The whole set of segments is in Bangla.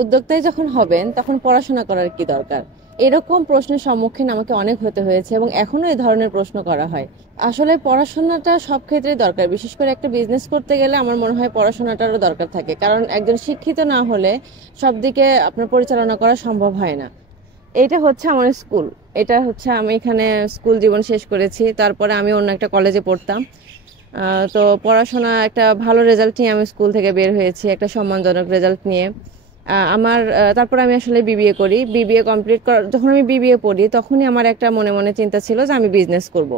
উদ্যোক্তাই যখন হবেন তখন পড়াশোনা করার কি দরকার, এরকম প্রশ্নের সম্মুখীন আমাকে অনেক হতে হয়েছে এবং এখনো এই ধরনের প্রশ্ন করা হয়। আসলে পড়াশোনাটা সব ক্ষেত্রেই দরকার, বিশেষ করে একটা বিজনেস করতে গেলে আমার মনে হয় পড়াশোনাটারও দরকার থাকে, কারণ একজন শিক্ষিত না হলে সব দিকে আপনার পরিচালনা করা সম্ভব হয় না। এটা হচ্ছে আমার স্কুল। এটা হচ্ছে আমি এখানে স্কুল জীবন শেষ করেছি, তারপরে আমি অন্য একটা কলেজে পড়তাম। তো পড়াশোনা একটা ভালো রেজাল্ট নিয়ে আমি স্কুল থেকে বের হয়েছি, একটা সম্মানজনক রেজাল্ট নিয়ে। তারপর আমি আসলে বিবিএ করি। বিবিএ কমপ্লিট কর যখন আমি বিবিএ পড়ি তখনই আমার একটা মনে মনে চিন্তা ছিল যে আমি বিজনেস করব।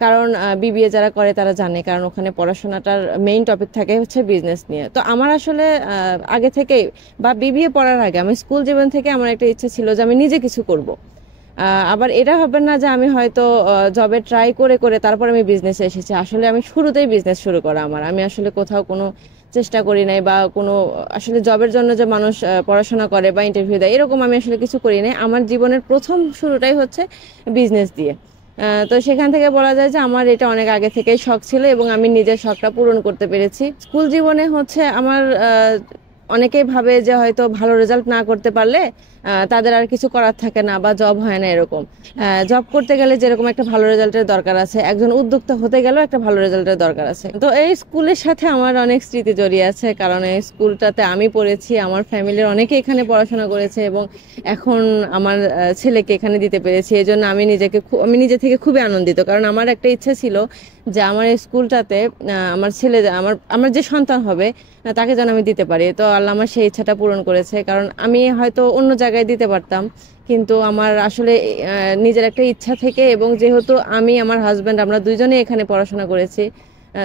কারণ বিবিএ যারা করে তারা জানে, কারণ ওখানে পড়াশোনাটার মেইন টপিক থাকে হচ্ছে বিজনেস নিয়ে। তো আমার আসলে আগে থেকেই বা বিবিএ পড়ার আগে আমি স্কুল জীবন থেকে আমার একটা ইচ্ছা ছিল যে আমি নিজে কিছু করব। আবার এটা হবে না যে আমি হয়তো জবে ট্রাই করে করে তারপর আমি বিজনেসে এসেছি। আসলে আমি শুরুতেই বিজনেস শুরু করা আমার, আমি আসলে কোথাও কোনো চেষ্টা করি নাই বা কোনো আসলে জবের জন্য যে মানুষ পড়াশোনা করে বা ইন্টারভিউ দেয় এরকম আমি আসলে কিছু করি নাই। আমার জীবনের প্রথম শুরুটাই হচ্ছে বিজনেস দিয়ে। তো সেখান থেকে বলা যায় যে আমার এটা অনেক আগে থেকেই শখ ছিল এবং আমি নিজের শখটা পূরণ করতে পেরেছি। স্কুল জীবনে হচ্ছে আমার অনেকেই ভাবে যে হয়তো ভালো রেজাল্ট না করতে পারলে তাদের আর কিছু করার থাকে না বা জব হয় না এরকম। জব করতে গেলে যেরকম একটা ভালো রেজাল্টের দরকার আছে, একজন উদ্যোক্তা হতে গেলেও একটা ভালো রেজাল্টের দরকার আছে। তো এই স্কুলের সাথে আমার অনেক স্মৃতি জড়িয়ে আছে, কারণ এই স্কুলটাতে আমি পড়েছি, আমার ফ্যামিলির অনেকে এখানে পড়াশোনা করেছে এবং এখন আমার ছেলেকে এখানে দিতে পেরেছি। এই জন্য আমি নিজে থেকে খুবই আনন্দিত, কারণ আমার একটা ইচ্ছা ছিল যে আমার এই স্কুলটাতে আমার ছেলে আমার আমার যে সন্তান হবে তাকে যেন আমি দিতে পারি। তো আল্লাহ আমার সেই ইচ্ছাটা পূরণ করেছে, কারণ আমি হয়তো অন্য জায়গায় দিতে পারতাম, কিন্তু আমার আসলে নিজের একটা ইচ্ছা থেকে এবং যেহেতু আমি আমার হাজব্যান্ড আমরা দুইজনে এখানে পড়াশোনা করেছি,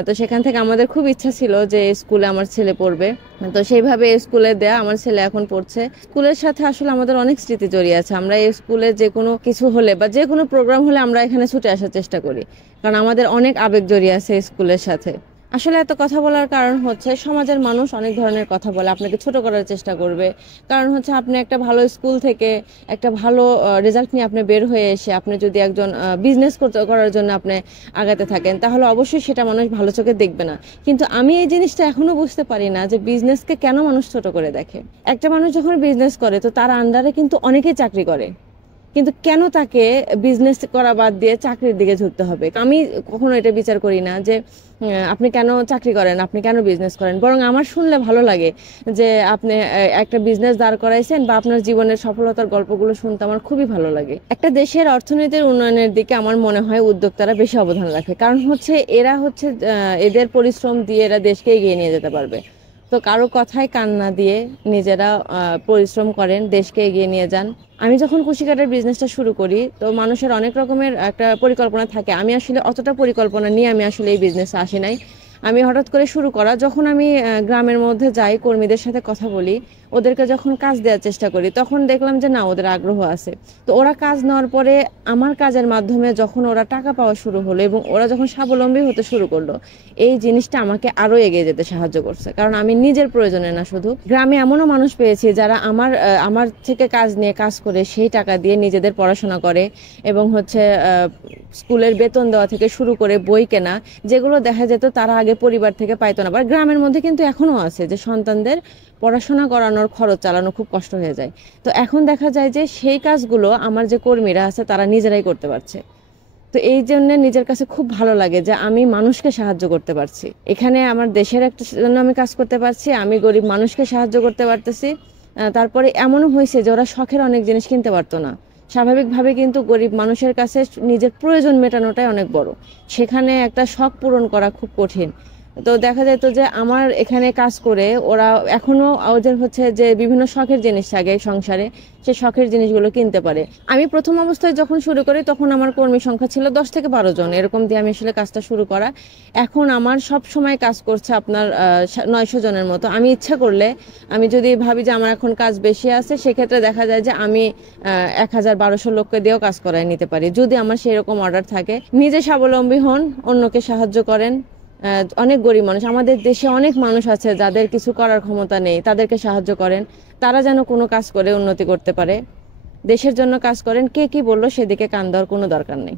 তো সেখান থেকে আমাদের খুব ইচ্ছা ছিল যে স্কুলে আমার ছেলে পড়বে। তো সেইভাবে স্কুলে দেয়া আমার ছেলে এখন পড়ছে। স্কুলের সাথে আসলে আমাদের অনেক স্মৃতি জড়িয়ে আছে। আমরা এই স্কুলে যে কোনো কিছু হলে বা যে কোনো প্রোগ্রাম হলে আমরা এখানে ছুটে আসার চেষ্টা করি, কারণ আমাদের অনেক আবেগ জড়িয়ে আছে স্কুলের সাথে। আসলে এত কথা বলার কারণ হচ্ছে সমাজের মানুষ অনেক ধরনের কথা বলে, আপনাকে ছোট করার চেষ্টা করবে। কারণ হচ্ছে আপনি একটা ভালো স্কুল থেকে একটা ভালো রেজাল্ট নিয়ে আপনি বের হয়ে এসে আপনি যদি একজন বিজনেস করার জন্য আপনি আগাতে থাকেন, তাহলে অবশ্যই সেটা মানুষ ভালো চোখে দেখবে না। কিন্তু আমি এই জিনিসটা এখনো বুঝতে পারি না যে বিজনেসকে কেন মানুষ ছোট করে দেখে। একটা মানুষ যখন বিজনেস করে তো তার আন্ডারে কিন্তু অনেকেই চাকরি করে, কিন্তু কেন তাকে বিজনেস করা বাদ দিয়ে চাকরির দিকে ঝুঁকতে হবে? আমি কখনো এটা বিচার করি না যে আপনি কেন চাকরি করেন, আপনি কেন বিজনেস করেন। বরং আমার শুনলে ভালো লাগে যে আপনি একটা বিজনেস দাঁড় করাইছেন বা আপনার জীবনের সফলতার গল্পগুলো শুনতে আমার খুবই ভালো লাগে। একটা দেশের অর্থনীতির উন্নয়নের দিকে আমার মনে হয় উদ্যোক্তারা বেশি অবদান রাখে, কারণ হচ্ছে এরা হচ্ছে এদের পরিশ্রম দিয়ে এরা দেশকে এগিয়ে নিয়ে যেতে পারবে। তো কারো কথায় কান না দিয়ে নিজেরা পরিশ্রম করেন, দেশকে এগিয়ে নিয়ে যান। আমি যখন কুশিকাটার বিজনেসটা শুরু করি তো মানুষের অনেক রকমের একটা পরিকল্পনা থাকে, আমি আসলে অতটা পরিকল্পনা নিয়ে আমি আসলে এই বিজনেসে আসি নাই। আমি হঠাৎ করে শুরু করা, যখন আমি গ্রামের মধ্যে যাই, কর্মীদের সাথে কথা বলি, ওদেরকে যখন কাজ দেওয়ার চেষ্টা করি তখন দেখলাম যে না, ওদের আগ্রহ আছে। তো ওরা কাজ নেওয়ার পরে আমার কাজের মাধ্যমে যখন ওরা টাকা পাওয়া শুরু হলো এবং ওরা যখন স্বাবলম্বী হতে শুরু করলো, এই জিনিসটা আমাকে আরো এগিয়ে যেতে সাহায্য করছে। কারণ আমি নিজের প্রয়োজনে না, শুধু গ্রামে এমনও মানুষ পেয়েছি যারা আমার থেকে কাজ নিয়ে কাজ করে সেই টাকা দিয়ে নিজেদের পড়াশোনা করে এবং হচ্ছে স্কুলের বেতন দেওয়া থেকে শুরু করে বই কেনা, যেগুলো দেখা যেত তারা আগে পরিবার থেকে পাইতো না। বা গ্রামের মধ্যে কিন্তু এখনো আছে যে সন্তানদের পড়াশোনা করানোর খরচ চালানো খুব কষ্ট হয়ে যায়। তো এখন দেখা যায় যে সেই কাজগুলো আমার যে কর্মীরা আছে তারা নিজেরাই করতে পারছে। তো এই জন্য নিজের কাছে খুব ভালো লাগে যে আমি মানুষকে সাহায্য করতে পারছি, এখানে আমার দেশের একটা জন্য আমি কাজ করতে পারছি, আমি গরিব মানুষকে সাহায্য করতে পারতেছি। তারপরে এমনও হয়েছে যে ওরা শখের অনেক জিনিস কিনতে পারতো না। স্বাভাবিকভাবে কিন্তু গরিব মানুষের কাছে নিজের প্রয়োজন মেটানোটাই অনেক বড়, সেখানে একটা শখ পূরণ করা খুব কঠিন। তো দেখা যেত যে আমার এখানে কাজ করে ওরা এখনো ওদের হচ্ছে যে বিভিন্ন শখের জিনিস থাকে সংসারে, সে শখের জিনিসগুলো কিনতে পারে। আমি প্রথম অবস্থায় যখন শুরু করি তখন আমার কর্মী সংখ্যা ছিল 10 থেকে 12 জন, এরকম দিয়ে আমি আসলে কাজটা শুরু করা। এখন আমার সব সময় কাজ করছে আপনার 900 জনের মতো। আমি ইচ্ছা করলে, আমি যদি ভাবি যে আমার এখন কাজ বেশি আছে, সেক্ষেত্রে দেখা যায় যে আমি 1000-1200 লোককে দিয়েও কাজ করায় নিতে পারি, যদি আমার সেই রকম অর্ডার থাকে। নিজে স্বাবলম্বী হন, অন্যকে সাহায্য করেন। অনেক গরিব মানুষ আমাদের দেশে, অনেক মানুষ আছে যাদের কিছু করার ক্ষমতা নেই, তাদেরকে সাহায্য করেন, তারা যেন কোনো কাজ করে উন্নতি করতে পারে। দেশের জন্য কাজ করেন, কে কি বললো সেদিকে কান দেওয়ার কোনো দরকার নেই।